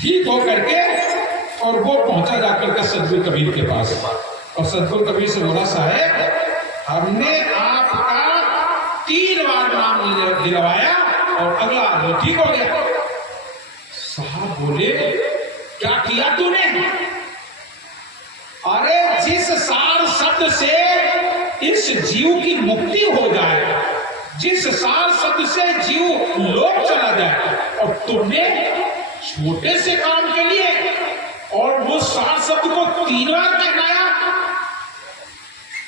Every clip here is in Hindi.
ठीक हो करके और वो पहुंचा जाकर के सदगुरु कबीर के पास। और सदगुरु कबीर से बोला, साहब हमने आपका 3 बार नाम दिलवाया और अगला आदमी ठीक हो गया। साहब बोले, क्या किया तूने? अरे जिस सार शब्द से इस जीव की मुक्ति हो जाए, जिस सार शब्द से जीव लोक चला जाए, और तुमने छोटे से काम के लिए और वो सार शब्द को 3 बार कहलाया।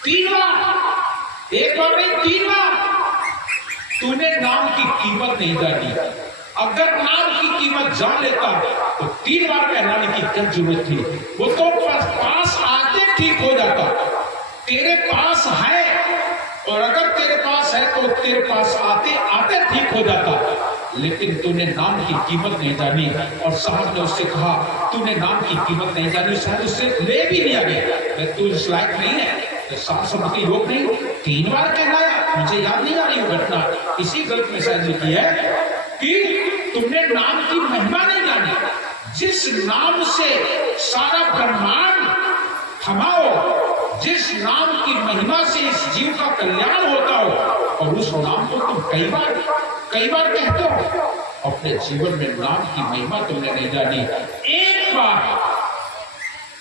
3 बार, 1 बार नहीं 3 बार। तूने नाम की कीमत नहीं जानी। अगर नाम की कीमत जान लेता तो 3 बार कहलाने की क्या जरूरत थी? वो तो पास आते ठीक हो जाता। तेरे पास है, और अगर तेरे पास है तो तेरे पास आते आते ठीक हो जाता। लेकिन तूने नाम की कीमत नहीं जानी। और साहब ने उससे कहा, तूने नाम की कीमत नहीं जानी, शायद उससे ले भी नहीं आगे, तू इस लायक नहीं है। तो साहब शब्द की योग नहीं, 3 बार कहलाया। मुझे याद नहीं आ रही वो घटना, इसी ग्रंथ में शायद लिखी है कि तुमने नाम की महिमा नहीं जानी। जिस नाम से सारा ब्रह्मांड थमाओ, जिस नाम की महिमा से इस जीव का कल्याण होता हो, और उस नाम को तुम कई बार कहते हो। अपने जीवन में नाम की महिमा तुमने नहीं जानी। एक बार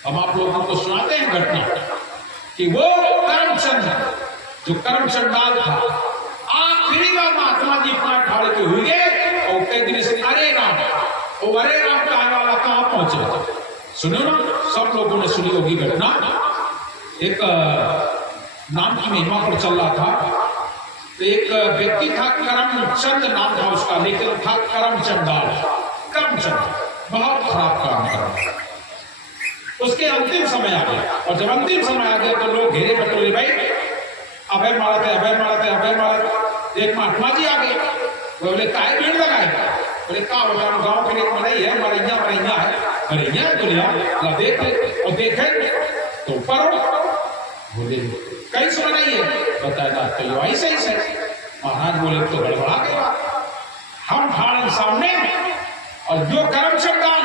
हम आप लोगों को सुनाते हैं घटना कि वो करमचंद, जो करमचंदाल था, आखिरी बार महात्मा जी अपना ढाल के हुए और कई दिन से अरे राम का आने वाला कहां पहुंचे? सुनो ना, सब लोगों ने सुनी होगी घटना। एक नाम की महिमा पर चल रहा था, तो एक व्यक्ति था, करमचंद नाम था उसका, लेकिन था करमचंदाल। करमचंद बहुत खराब काम कर रहा था। उसके अंतिम समय आ गया, और जब अंतिम समय आ गया तो लोग घेरे बटोरे, भाई अभय मारते अभय मारते अभय मारते। एक महात्मा जी आ गए, बोले काय भीड़ लगाए? बोले का होगा, गांव के लिए मरई है, मरैया है दुनिया ला देखे और देखे तो ऊपर बोले कैसे मनाई है? बताया तो ऐसे ही से। महाराज बोले तो गड़बड़ा गया, हम भाड़ सामने और जो करमचंदाल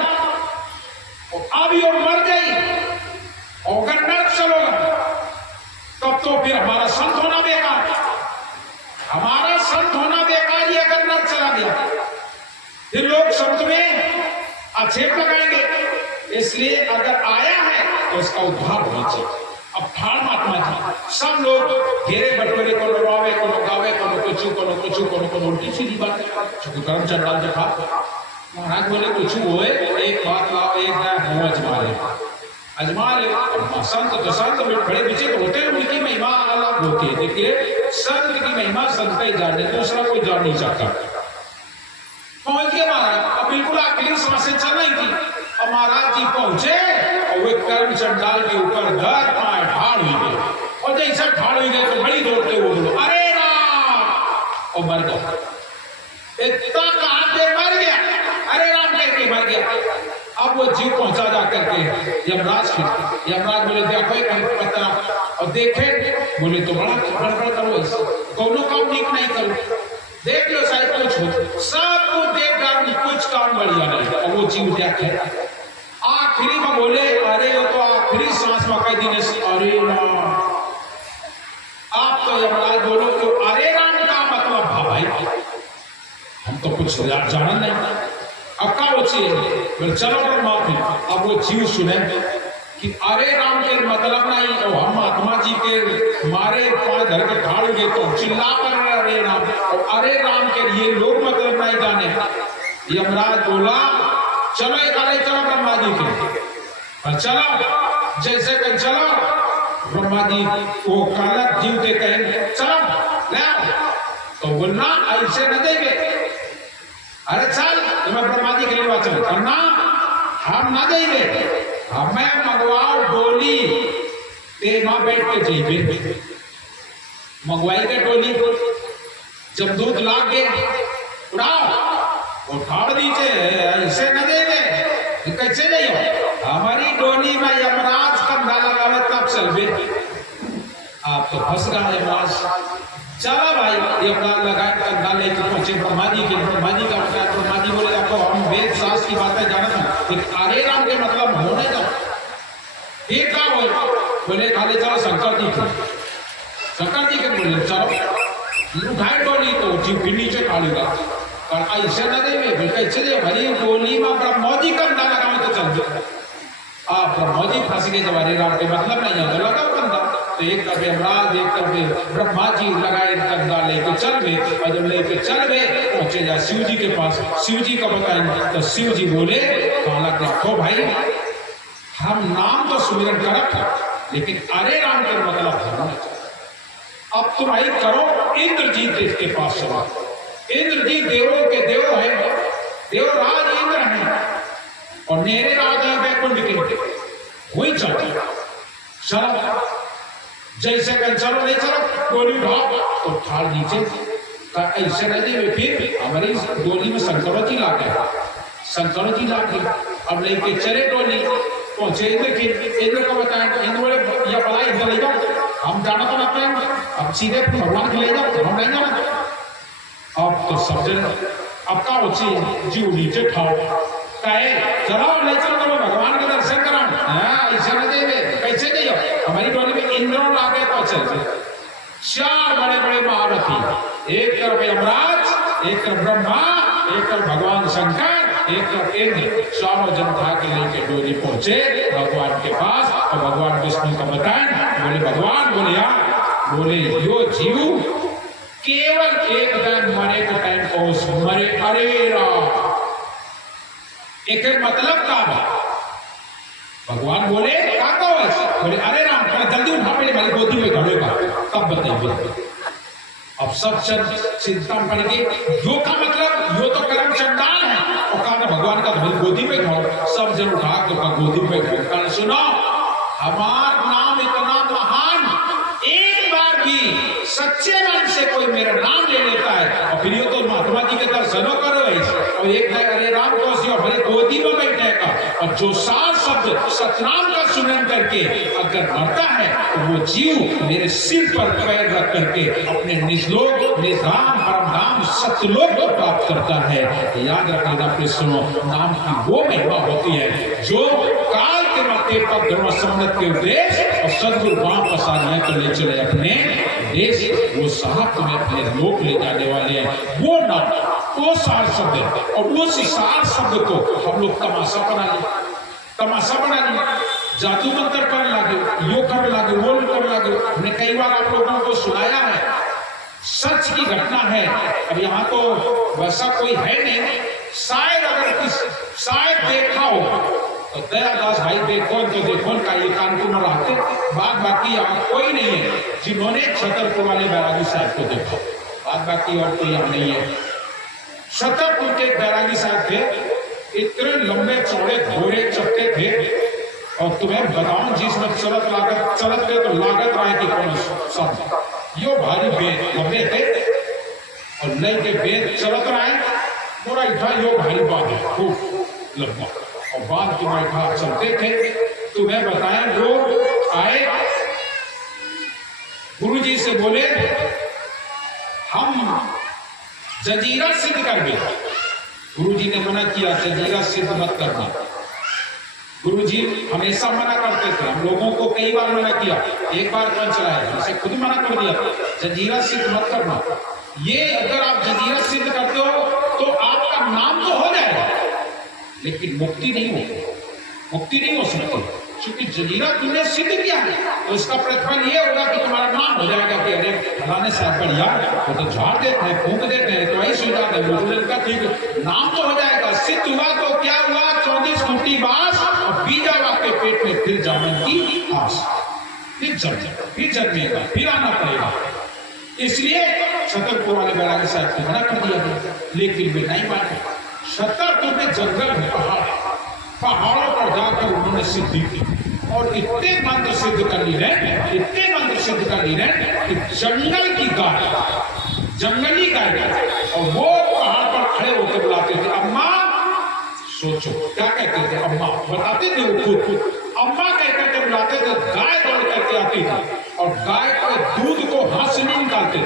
अभी और मर गई और अगर नर्क चलोगा तब तो फिर हमारा संत होना बेकार। हमारा संत होना बेकार ही अगर नर्क चला गया, फिर लोग संत में आक्षेप लगाएंगे। इसलिए अगर आया है तो उसका उद्धार होना चाहिए। अब ठाड़ महात्मा जी सब लोग घेरे बटोरे को लड़वावे को गावे को उल्टी सीधी बात करमचंदाल जो था। महाराज बोले कुछ हुए, एक बात लाओ, एक ना अजमा ले। संत तो संत बड़े विचित्र होते हैं, उनकी महिमा अलग होती है। देखिए संत की महिमा संत ही जाने, दूसरा कोई जान नहीं सकता। पहुंच गए महाराज, अब बिल्कुल आखिरी सांस से चल रही थी, और महाराज जी पहुंचे और वे करमचंदाल के ऊपर घर पाए ढाल हुई गए, और जैसे ढाल हुई गए तो बड़ी दौड़ते वो बोलो अरे राम, और मर गया। इतना कहा मर गया, अरे राम कहते मर गया। अब वो जीव पहुंचा जा करके यमराज की। यमराज बोले देखो पता, और देखे बोले तो बड़ा गड़बड़ करो, दोनों काम ठीक नहीं करो, देख लो शायद कुछ हो। सब कुछ देख डाल, कुछ काम बढ़िया नहीं। और वो जीव देखे आखिरी में बोले अरे वो तो आखिरी सांस में कई दिन से अरे राम। आप तो यमराज बोलो तो अरे राम का मतलब था भाई, हम तो कुछ जाना नहीं। अब का बोले चलो पर माफी। अब वो जीव सुने कि अरे राम के मतलब नहीं, तो हम महात्मा जी के मारे पाए धर के ढाल गए तो चिल्ला कर अरे राम, अरे राम के लिए लोग मतलब नहीं जाने। यमराज बोला चलो एक अरे चलो ब्रह्मा जी के, चलो जैसे कहीं चलो। ब्रह्मा जी वो काला जीव के कहें चलो ले, तो बोलना ऐसे न देंगे। अरे चल तो मैं ब्रह्मा जी के लिए वचन करना, हम ना देंगे, हमें मंगवाओ डोली, तेमा बैठ के जीवे मंगवाई के डोली। जब दूध लाग गए उड़ाओ, उठाड़ दीजिए, ऐसे न देंगे, कैसे नहीं हो? हमारी डोली में यमराज कंधा लगावे तब चलवे। आप तो फंस गए यमराज, चला भाई, ये अपना लगाए कंधा लेके पहुंचे ब्रह्मा जी के। ब्रह्मा जी का बताया, ब्रह्मा जी बोले आपको हम वेद शास्त्र की बातें जानते हैं, लेकिन हरे राम के मतलब होने का एक काम हो। बोले खाली चलो शंकर जी के, शंकर जी के बोले चलो उठाए डोली तो जी फिर नीचे खाली का और ऐसे न दे में कैसे दे भरी डोली में ब्रह्मा जी कंधा लगावे तो चल जाए। आप ब्रह्मा जी फंस गए जब हरे राम के मतलब नहीं है तो लगाओ कंधा। तो एक तरफ यमराज, एक तरफ ब्रह्मा जी लगाए कंधा लेके चल गए, और जब लेके चल गए पहुंचे जा शिव जी के पास। शिव जी का बताएंगे तो शिव जी बोले काला देखो भाई, हम नाम तो सुमिरन करत लेकिन हरे राम के मतलब धर्म। अब तुम आई करो, इंद्रजीत इसके पास चलो। इंद्रजीत देवों के देव है, देवराज इंद्र है और मेरे राज है वैकुंठ के। वही चलती चलो, जैसे कल चलो नहीं चलो डोली उठाओ तो ठाड़ नीचे का ऐसे नहीं दे। फिर हमारी डोली में शंकर जी ला गए, शंकर जी ला गए। अब लेके चले डोली, पहुंचे इंद्र के। इंद्र को बताएंगे, इंद्र बोले या बड़ा इधर ले जाओ, हम जाना तो ना पाएंगे, अब सीधे भगवान के ले जाओ, हम नहीं जाना। अब तो सब जन अब का होची जीव नीचे ठाड़ कहे चलो ले चलो तो भगवान के दर्शन कराओ। ऐसा न देवे कैसे जाइयो, हमारी डोली में इंद्रों लागे तो चलते। चार बड़े बड़े महारथी, एक तरफ यमराज, एक तरफ ब्रह्मा, एक तरफ भगवान शंकर, एक तरफ इंद्र, चारों जन उठा के लेके डोली पहुंचे भगवान के पास। और भगवान विष्णु का बताएं, बोले भगवान बोले यार, बोले यो जीव केवल एक टाइम मरे का टाइम पहुंच मरे। अरे राम, एक मतलब का भगवान बोले क्या कहो, बोले अरे राम थोड़ा जल्दी उठा, मेरे मेरी गोदी में घड़े का तब बताइए। अब सब चिंता पड़ गई, यो का मतलब यो तो कर्म चंडाल है, और कहा भगवान का गोदी में घड़ो। सब जन उठा के गोदी में घड़। सुनो, हमार नाम इतना महान, एक बार भी सच्चे मन से कोई मेरा नाम ले लेता है और फिर ये तो महात्मा जी के दर्शनों करो और एक अरे राम को भले गोदी में बैठेगा। और जो सात शब्द सतनाम का सुमरन करके अगर मरता है तो वो जीव मेरे सिर पर पैर रख करके अपने निजलोक, निधाम, परमधाम, सत्यलोक को प्राप्त करता है। याद रखना प्रिय सुनो, नाम की वो महिमा होती है जो काल के माथे पर धर्म सम्मत के उद्देश्य और सदगुरु वहां पसारने को ले चले अपने देश। वो साहब तुम्हें अपने लोक ले जाने वाले हैं। वो नाम, वो सार शब्द है, और उस सार शब्द को हम लोग तमाशा बना लिया, तमाशा बना लिया, जादू मंत्र करने लगे, यो करने लगे, वो करने लगे। हमने कई बार आप लोगों को सुनाया है, सच की घटना है। अब यहाँ तो वैसा कोई है नहीं, शायद अगर शायद देखा हो तो दयादास भाई देखो तो देखो का ये कानपुर में रहते, बाद बाकी यहाँ कोई नहीं है जिन्होंने छतरपुर वाले बैरागी साहब को देखा, बाद बाकी और कोई यहाँ नहीं है। छतरपुर के बैरागी साहब थे, इतने लंबे चौड़े घोड़े चलते थे, और तुम्हें बताऊं जिसमें चलत थे तो लागत राय की कौन सब यो भारी बेद लंबे थे और नई के बेद चलत रहा है, पूरा इतना यो भारी बात है खूब लंबा, और बाद की बैठा चलते थे। तुम्हें बताया लोग आए गुरु जी से बोले हम जजीरा सिद्ध कर दे। गुरु जी ने मना किया, जजीरा सिद्ध मत करना। गुरु जी हमेशा मना करते थे, हम लोगों को कई बार मना किया, एक बार कौन चलाया, उसे खुद मना कर दिया जजीरा सिद्ध मत करना। ये अगर आप जजीरा सिद्ध करते हो तो आपका नाम तो हो जाएगा लेकिन मुक्ति नहीं होगी, मुक्ति नहीं हो सकती, क्योंकि जजीरा तुमने सिद्ध किया है तो उसका प्रतिफल ये होगा कि तुम्हारा नाम हो जाएगा कि अरे फलाने साहब बढ़िया वो तो झाड़ देते हैं, फूंक देते हैं, तो ऐसी जाते हैं, ठीक नाम तो हो जाएगा। सिद्ध हुआ तो क्या हुआ, 34 फुटी बास और बीजा के पेट में फिर जाने की आस, फिर जन्मेगा, फिर आना पड़ेगा। इसलिए छतरपुर वाले बैरागी साहब को मना कर दिया गया, लेकिन वे नहीं माने। छतरपुर में जंगल है, पहाड़ों पर जाकर उन्होंने सिद्धि की और इतने मंत्र सिद्ध कर लिए, इतने मंत्र सिद्ध कर लिए कि जंगल की गाय, जंगली गाय, और वो पहाड़ पर खड़े होकर बुलाते थे अम्मा। सोचो क्या कहते थे अम्मा, बताते थे वो खुद अम्मा कहकर के बुलाते थे, गाय दौड़ करके आती थी और गाय के दूध को हाथ से नहीं निकालते,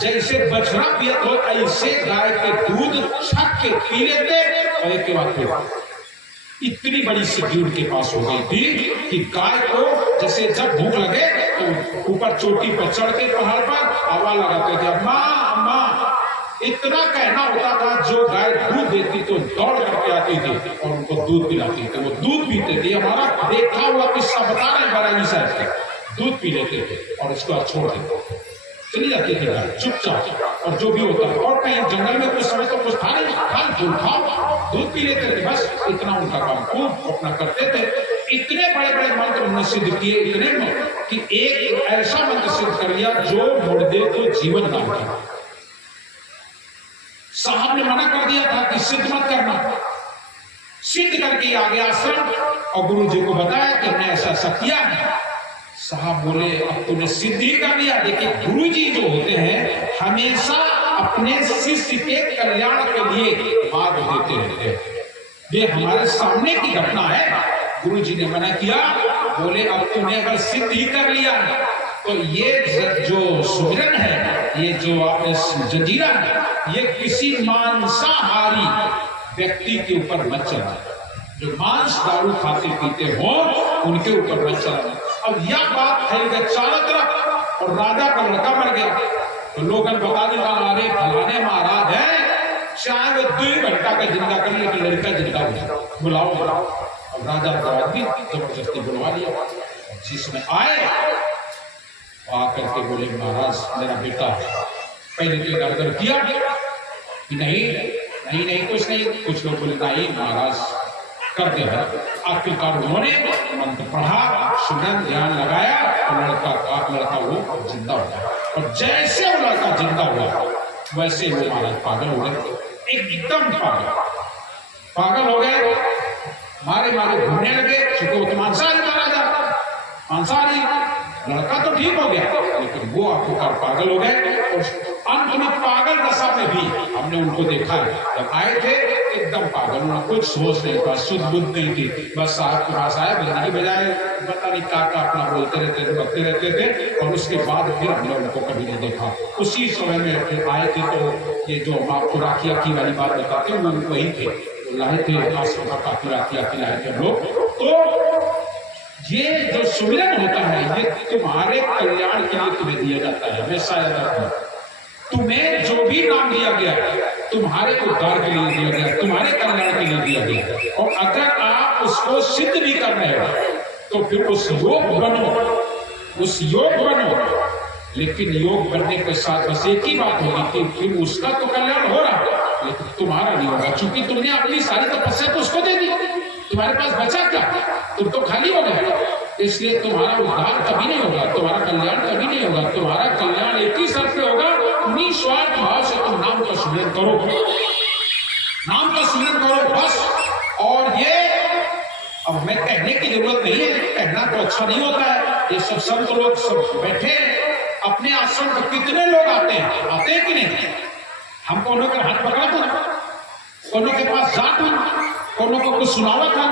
जैसे बछड़ा पियत हो ऐसे गाय के दूध छक के पी लेते और एक के बाद फिर इतनी बड़ी सिद्धि उनके पास हो गई थी कि गाय को जैसे जब भूख लगे तो ऊपर चोटी पर चढ़ के पहाड़ पर आवाज लगाते थे, अम्मा अम्मा। इतना कहना होता था, जो गाय दूध देती तो दौड़ करके आती थी और उनको दूध पिलाती थी। वो दूध पीते थे, हमारा देखा हुआ किस्सा बता रहे बराई साहब का। दूध पी लेते थे और उसको बाद छोड़ देते, चली जाती थी गाय चुपचाप। और जो भी होता है, और कहीं जंगल में कुछ समय तो कुछ था नहीं, खाओ दूध पी लेते थे, बस इतना उनका काम खूब अपना करते थे। इतने बड़े बड़े मंत्र उन्होंने सिद्ध किए, इतने कि एक ऐसा मंत्र सिद्ध कर लिया जो मुर्दे को जीवन दान किया। साहब ने मना कर दिया था कि सिद्ध मत करना, सिद्ध करके आगे आश्रम और गुरु जी को बताया कि हमने ऐसा ऐसा किया। साहब बोले, अब तूने सिद्ध ही कर लिया। देखिए गुरु जी जो होते हैं हमेशा अपने शिष्य के कल्याण के लिए मार्ग देते रहते हैं। ये हमारे सामने की घटना है। गुरु जी ने मना किया, बोले अब तूने अगर सिद्ध ही कर लिया तो ये जो सुमिरन है, ये जो जंजीरा है, ये किसी मांसाहारी व्यक्ति के ऊपर मत चला। जो मांस दारू खाते पीते हो उनके ऊपर मत चला। अब यह बात फैल गई चारों तरफ और राजा का लड़का मर गया तो लोग बता दिया, अरे फलाने महाराज है, चाहे वो 2 घंटा का जिंदा कर, लेकिन लड़का जिंदा हो, बुलाओ। अब राजा आदमी जबरदस्ती बुलवा लिया। जिसमें आए आकर के बोले, महाराज मेरा बेटा पहले तो गर्दन किया कि नहीं कुछ नहीं। कुछ लोग बोले नहीं महाराज कर दे। आखिरकार उन्होंने मंत्र पढ़ा, सुगंध ध्यान लगाया और लड़का वो जिंदा हो गया। और जैसे वो लड़का जिंदा हुआ वैसे वो महाराज पागल हो गए, एकदम पागल हो गए, मारे घूमने लगे। चूंकि वो तो मांसाहारी माना जाता, मांसाहारी लड़का तो ठीक हो गया, लेकिन वो आखिरकार पागल हो गए। और अंत में पागल दशा में भी हमने उनको देखा, जब आए थे एकदम पागल, उन्होंने कुछ सोच नहीं था, शुद्ध बुद्ध नहीं थी, बस साहब के पास आए, बजाने बजाय पता नहीं क्या अपना बोलते रहते थे, बकते रहते थे। और उसके बाद फिर हमने उनको कभी नहीं देखा। उसी समय में फिर आए थे तो ये जो आपको राखी आखी वाली बात बताते हैं वो वही थे, लाए थे काफी राखी आखी लाए थे लोग। तो ये जो सुमिरन होता है ये तुम्हारे कल्याण के लिए तुम्हें दिया जाता है। हमेशा याद रखना, तुम्हें जो भी नाम दिया गया तुम्हारे उद्धार के लिए दिया गया, तुम्हारे कल्याण के लिए दिया गया। और अगर आप उसको सिद्ध भी कर रहे हो तो फिर उस योग बनो। लेकिन योग बनने के साथ बस एक ही बात होगी कि फिर उसका तो कल्याण हो रहा लेकिन तुम्हारा नहीं होगा, क्योंकि तुमने अपनी सारी तपस्या तो उसको दे दी, तुम्हारे पास बचा क्या, तुम तो खाली हो गए। इसलिए तुम्हारा उद्धार कभी नहीं होगा, तुम्हारा कल्याण कभी नहीं होगा। तुम्हारा कल्याण एक ही शर्त पे होगा, निस्वार्थ भाव से तुम नाम का सुमिरन करो, नाम का सुमिरन करो बस। और ये अब मैं कहने की जरूरत नहीं है, कहना तो अच्छा नहीं होता है। ये सब संत लोग सब बैठे अपने आश्रम में, कितने लोग आते हैं कि नहीं। हम कोनो के हाथ पकड़ा था, कोनो के पास जाट, कोनो को कुछ सुनावा था,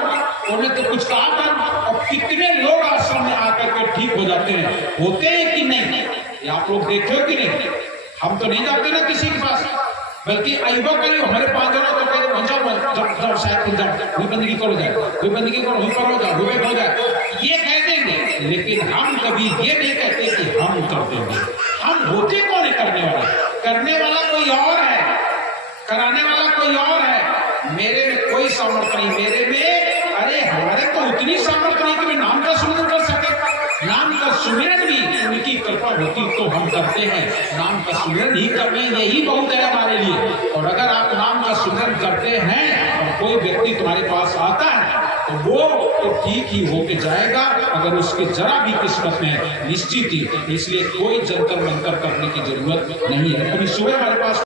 कोनो को कुछ कहा था। और कितने लोग आश्रम में आकर के ठीक हो जाते हैं, होते हैं कि नहीं, ये आप लोग देखे हो कि नहीं। हम तो नहीं जाते ना किसी के पास, बल्कि अयुबा करियो हमारे पास जाओ तो कहते पंजाब जब शायद हुई बंदगी करो जाए, हुई बंदगी करो, हुई पर हो जाए, हुए हो जाए, ये कह देंगे। लेकिन हम कभी ये नहीं कहते कि हम कर देंगे। हम होते कौन है करने वाला कोई और है, कराने वाला कोई और है। मेरे में कोई सामर्थ्य नहीं, मेरे में अरे हमारे तो उतनी सामर्थ्य नहीं कि मैं नाम का सुमिरन कर सके। नाम का सुमिरन भी उनकी कृपा होती तो हम करते हैं। नाम का सुमिरन ही करने यही बहुत है हमारे लिए। और अगर आप नाम का सुमिरन करते हैं और कोई व्यक्ति तुम्हारे पास आता है तो वो तो ठीक ही होके जाएगा, अगर उसके जरा भी किस्मत में निश्चित ही। इसलिए कोई जंतर मंतर करने की जरूरत नहीं है। अभी सुबह हमारे पास